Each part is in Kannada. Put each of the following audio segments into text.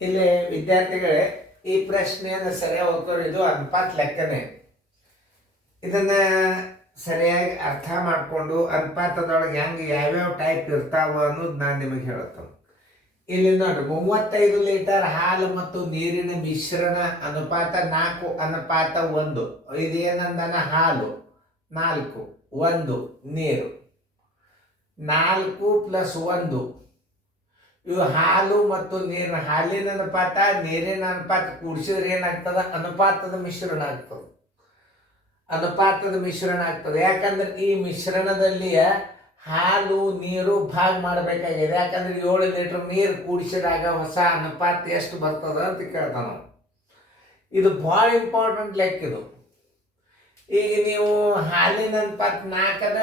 ಇಲ್ಲಿ ವಿದ್ಯಾರ್ಥಿಗಳೇ, ಈ ಪ್ರಶ್ನೆಯನ್ನು ಸರಿಯಾಗಿ ಓದ್ಕೊಂಡು ಇದು ಅನುಪಾತ ಲೆಕ್ಕನೇ. ಇದನ್ನ ಸರಿಯಾಗಿ ಅರ್ಥ ಮಾಡಿಕೊಂಡು ಅನುಪಾತದೊಳಗೆ ಹೆಂಗೆ ಯಾವ್ಯಾವ ಟೈಪ್ ಇರ್ತಾವ ಅನ್ನೋದು ನಾನು ನಿಮಗೆ ಹೇಳ್ತೇನೆ. ಇಲ್ಲಿ ನೋಡಿ, 35 ಲೀಟರ್ ಹಾಲು ಮತ್ತು ನೀರಿನ ಮಿಶ್ರಣ ಅನುಪಾತ 4:1. ಇದೇನಂದನ ಹಾಲು 4, 1 ನೀರು. 4 + 1 ಇವು ಹಾಲು ಮತ್ತು ನೀರಿನ ಹಾಲಿನ ಅನುಪಾತ ನೀರಿನ ಅನುಪಾತ ಕೂಡಿಸಿದ್ರೆ ಏನಾಗ್ತದ? ಅನುಪಾತದ ಮಿಶ್ರಣ ಆಗ್ತದೆ. ಅನುಪಾತದ ಮಿಶ್ರಣ ಆಗ್ತದೆ. ಯಾಕಂದ್ರೆ ಈ ಮಿಶ್ರಣದಲ್ಲಿ ಹಾಲು ನೀರು ಭಾಗ ಮಾಡಬೇಕಾಗಿದೆ. ಯಾಕಂದ್ರೆ 7 ಲೀಟರ್ ನೀರು ಕೂಡಿಸಿದಾಗ ಹೊಸ ಅನುಪಾತ ಎಷ್ಟು ಬರ್ತದ ಅಂತ ಕೇಳ್ತಾನ. ಇದು ಭಾಳ ಇಂಪಾರ್ಟೆಂಟ್ ಲೆಕ್ಕ ಇದು. ಈಗ ನೀವು ಹಾಲಿನ ಅನುಪಾತ 4 ಅದ,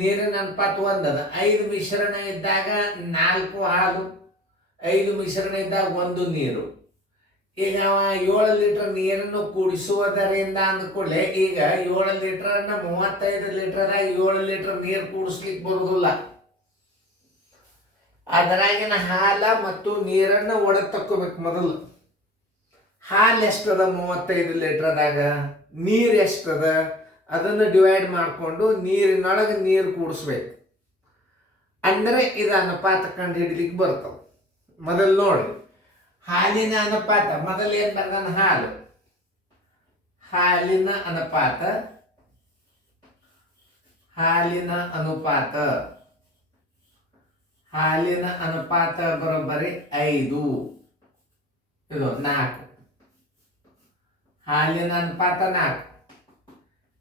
ನೀರಿನ ಅನುಪಾತ 1 ಅದ. 5 ಮಿಶ್ರಣ ಇದ್ದಾಗ 4 ಹಾಲು, 5 ಮಿಶ್ರಣ ಇದ್ದಾಗ 1 ನೀರು. ಈಗ 7 ಲೀಟರ್ ನೀರನ್ನು ಕೂಡಿಸುವುದರಿಂದ ಅಂದ್ಕೊಳ್ಳೆ, ಈಗ 7 ಲೀಟರ್ನ 35 ಲೀಟರ್ದಾಗ 7 ಲೀಟರ್ ನೀರು ಕೂಡಿಸ್ಲಿಕ್ಕೆ ಬರುವುದಿಲ್ಲ. ಅದರಾಗಿನ ಹಾಲ ಮತ್ತು ನೀರನ್ನು ಒಡೆದು ತಕ್ಕೋಬೇಕು. ಮೊದಲು ಹಾಲು ಎಷ್ಟದ 35 ಲೀಟರ್ದಾಗ, ನೀರು ಎಷ್ಟದ ಅದನ್ನು ಡಿವೈಡ್ ಮಾಡಿಕೊಂಡು ನೀರಿನೊಳಗೆ ನೀರು ಕೂಡಿಸ್ಬೇಕು. ಅಂದರೆ ಇದು ಅನುಪಾತ ಕಂಡು ಹಿಡಿಲಿಕ್ಕೆ ಬರ್ತವೆ. ಮೊದಲು ನೋಡಿ, ಹಾಲಿನ ಅನುಪಾತ ಮೊದಲು ಏನು ಬರ್ದಾನ? ಹಾಲು. ಹಾಲಿನ ಅನುಪಾತ ಬರೋಬ್ಬರಿ 5, ಇದು 4. ಹಾಲಿನ ಅನುಪಾತ 4.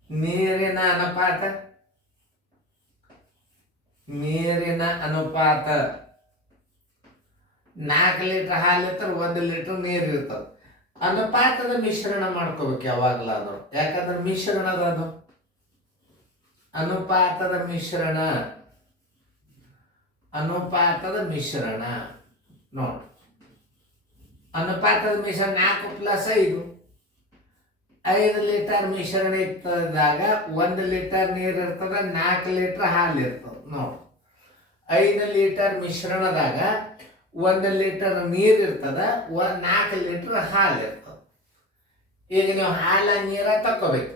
ನೀರಿನ ಅನುಪಾತ 4 ಲೀಟರ್ ಹಾಲು ಇರ್ತದೆ, 1 ಲೀಟರ್ ನೀರು ಇರ್ತದೆ. ಅನುಪಾತದ ಮಿಶ್ರಣ ಮಾಡ್ಕೋಬೇಕು ಯಾವಾಗಲಾದ್ರು. ಯಾಕಂದ್ರೆ ಮಿಶ್ರಣದ ಅದು ಅನುಪಾತದ ಮಿಶ್ರಣ ನೋಡಿ. ಅನುಪಾತದ ಮಿಶ್ರಣ 4 + 5. 5 ಲೀಟರ್ ಮಿಶ್ರಣ ಇರ್ತದಾಗ 1 ಲೀಟರ್ ನೀರು ಇರ್ತದೆ, 4 ಲೀಟರ್ ಹಾಲು ಇರ್ತದೆ. ನೋಡಿ, 5 ಲೀಟರ್ ಮಿಶ್ರಣದಾಗ 1 ಲೀಟರ್ ನೀರು ಇರ್ತದ, 4 ಲೀಟರ್ ಹಾಲು ಇರ್ತದೆ. ಈಗ ನೀವು ಹಾಲ ನೀರ ತಕ್ಕೋಬೇಕು.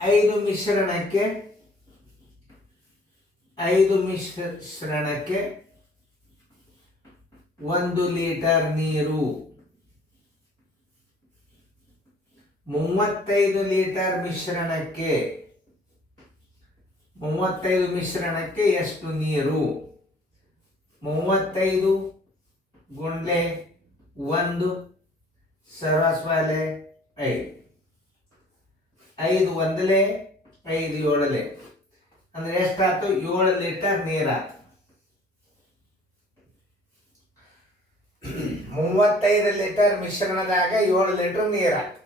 5 ಮಿಶ್ರಣಕ್ಕೆ 1 ಲೀಟರ್ ನೀರು. 35 ಲೀಟರ್ ಮಿಶ್ರಣಕ್ಕೆ ಎಷ್ಟು ನೀರು? 35 × 1 ಸರ್ವಸ್ವಾಲೆ 5. 5 1 5 7 ಅಂದ್ರೆ ಎಷ್ಟಾಯ್ತು? 7 ಲೀಟರ್ ನೀರಾಯ್ತು. 35 ಲೀಟರ್ ಮಿಶ್ರಣದಾಗ 7 ಲೀಟರ್ ನೀರಾಯ್ತು.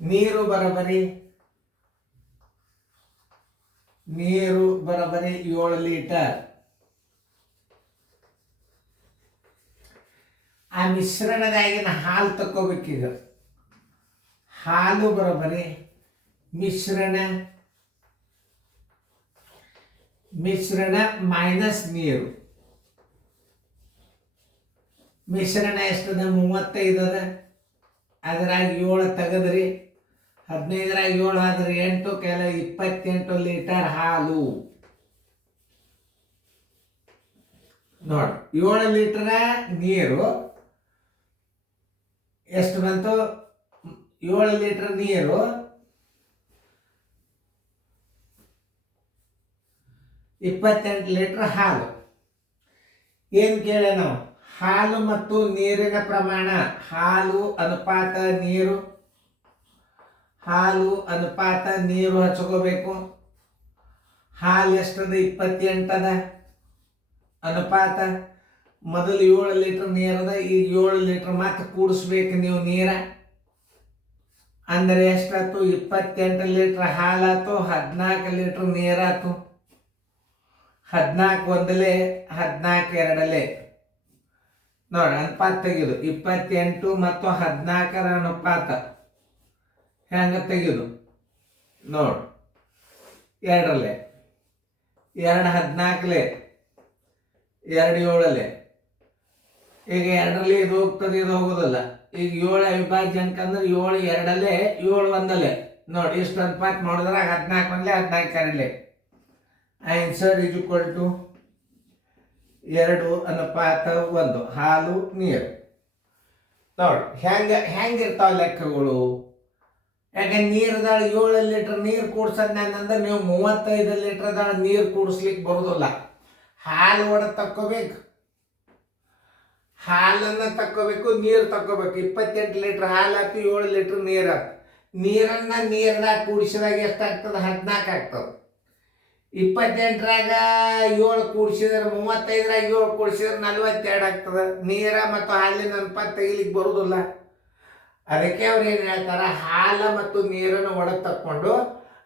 ನೀರು ಬರೋಬ್ಬರಿ 7 ಲೀಟರ್. ಆ ಮಿಶ್ರಣದಾಗಿನ ಹಾಲು ತಕ್ಕೋಬೇಕೀಗ. ಹಾಲು ಬರೋಬ್ಬರಿ ಮಿಶ್ರಣ ಮೈನಸ್ ನೀರು. ಮಿಶ್ರಣ ಎಷ್ಟದ? 35 ಅದ. ಅದ್ರಾಗ 7 ತೆಗೆದ್ರಿ, 15ರಾಗ 7 ಆದ್ರೆ 8, ಕೆಲ 28 ಲೀಟರ್ ಹಾಲು. ನೋಡಿ, 7 ಲೀಟರ್ ನೀರು ಎಷ್ಟು ಬಂತು? 7 ಲೀಟರ್ ನೀರು 28 ಲೀಟರ್ ಹಾಲು. ಏನು ಕೇಳಿ ನಾವು? ಹಾಲು ಮತ್ತು ನೀರಿನ ಪ್ರಮಾಣ. ಹಾಲು ಅನುಪಾತ ನೀರು ಹಚ್ಕೋಬೇಕು. ಹಾಲು ಎಷ್ಟದ? 28 ಅದ. ಅನುಪಾತ ಮೊದಲು 7 ಲೀಟರ್ ನೀರದ, ಈಗ 7 ಲೀಟರ್ ಮತ್ತೆ ಕೂಡಿಸ್ಬೇಕು ನೀವು ನೀರ. ಅಂದರೆ ಎಷ್ಟಾಯ್ತು? 28 ಲೀಟರ್ ಹಾಲಾಯ್ತು, 14 ಲೀಟರ್ ನೀರಾಯ್ತು. 14 1 14 2 ನೋಡಿ, ಅನುಪಾತ ತೆಗೆದು 28 ಮತ್ತು 14ರ ಅನುಪಾತ ಹೆಂಗ ತೆಗೆದು ನೋಡಿ. 2 2 14 2 7 ಈಗ 2ರಲ್ಲಿ ಇದು ಹೋಗ್ತದೆ, ಇದು ಹೋಗೋದಿಲ್ಲ. ಈಗ 7 ಅವಿಭಾಜ್ಯ ಅಂಕ ಅಂದ್ರೆ 7 2 7 1 ನೋಡಿ, ಇಷ್ಟು ಅನುಪಾತ ಮಾಡಿದ್ರೆ 14 1 14 2. ಆನ್ಸರ್ ಇಸ್ ಈಕ್ವಲ್ ಟು 2:1 ಹಾಲು ನೀರು. ನೋಡಿ ಹೆಂಗಿರ್ತಾವ ಲೆಕ್ಕಗಳು. ಯಾಕೆ ನೀರ್ದಾಳ 7 ಲೀಟರ್ ನೀರು ಕೂಡ್ಸಂದ್ರೆ ನೀವು 35 ಲೀಟರ್ದಾಳ ನೀರು ಕೂಡಿಸ್ಲಿಕ್ಕೆ ಬರೋದಿಲ್ಲ. ಹಾಲು ತಕ್ಕೋಬೇಕು, ಹಾಲನ್ನು ತಕ್ಕೋಬೇಕು, ನೀರು ತಕ್ಕೋಬೇಕು. 28 ಲೀಟರ್ ಹಾಲು ಆಯ್ತು, 7 ಲೀಟರ್ ನೀರು ಆಯ್ತು. ನೀರದಾಗ ಕೂಡಿಸಿದಾಗ ಎಷ್ಟಾಗ್ತದೆ? 14 ಆಗ್ತದೆ. 28ರಾಗ 7 ಕೂಡಿಸಿದ್ರೆ 35ರಾಗ 7 ಕೂಡಿಸಿದ್ರೆ 42 ಆಗ್ತದೆ. ನೀರ ಮತ್ತು ಹಾಲಿನ ಅನುಪಾತ ತೆಗಿಲಿಕ್ಕೆ ಬರೋದಿಲ್ಲ. ಅದಕ್ಕೆ ಅವ್ರು ಏನು ಹೇಳ್ತಾರೆ, ಹಾಲು ಮತ್ತು ನೀರನ್ನು ಒಳಗೆ ತಕ್ಕೊಂಡು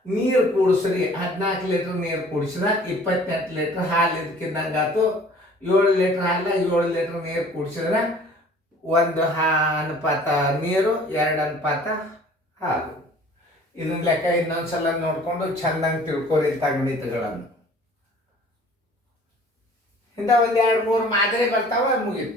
ನೀರು ಕೂಡಿಸ್ರಿ. 14 ಲೀಟರ್ ನೀರು ಕೂಡಿಸಿದ 28 ಲೀಟರ್ ಹಾಲು ಇದಕ್ಕಿದ್ದಂಗೆ ಆಯ್ತು. 7 ಲೀಟರ್ ಹಾಲು 7 ಲೀಟರ್ ನೀರು ಕೂಡಿಸಿದ್ರೆ 1 ಅನುಪಾತ ನೀರು, 2 ಅನುಪಾತ ಹಾಲು. ಇದನ್ನ ಲೆಕ್ಕ ಇನ್ನೊಂದ್ಸಲ ನೋಡ್ಕೊಂಡು ಚಂದಂಗೆ ತಿಳ್ಕೊರಿ ಇಂಥ ಗಣಿತಗಳನ್ನು. ಇಂಥ 1 2 3 ಮಾದರಿ ಬರ್ತಾವ, ಮುಗೀತು.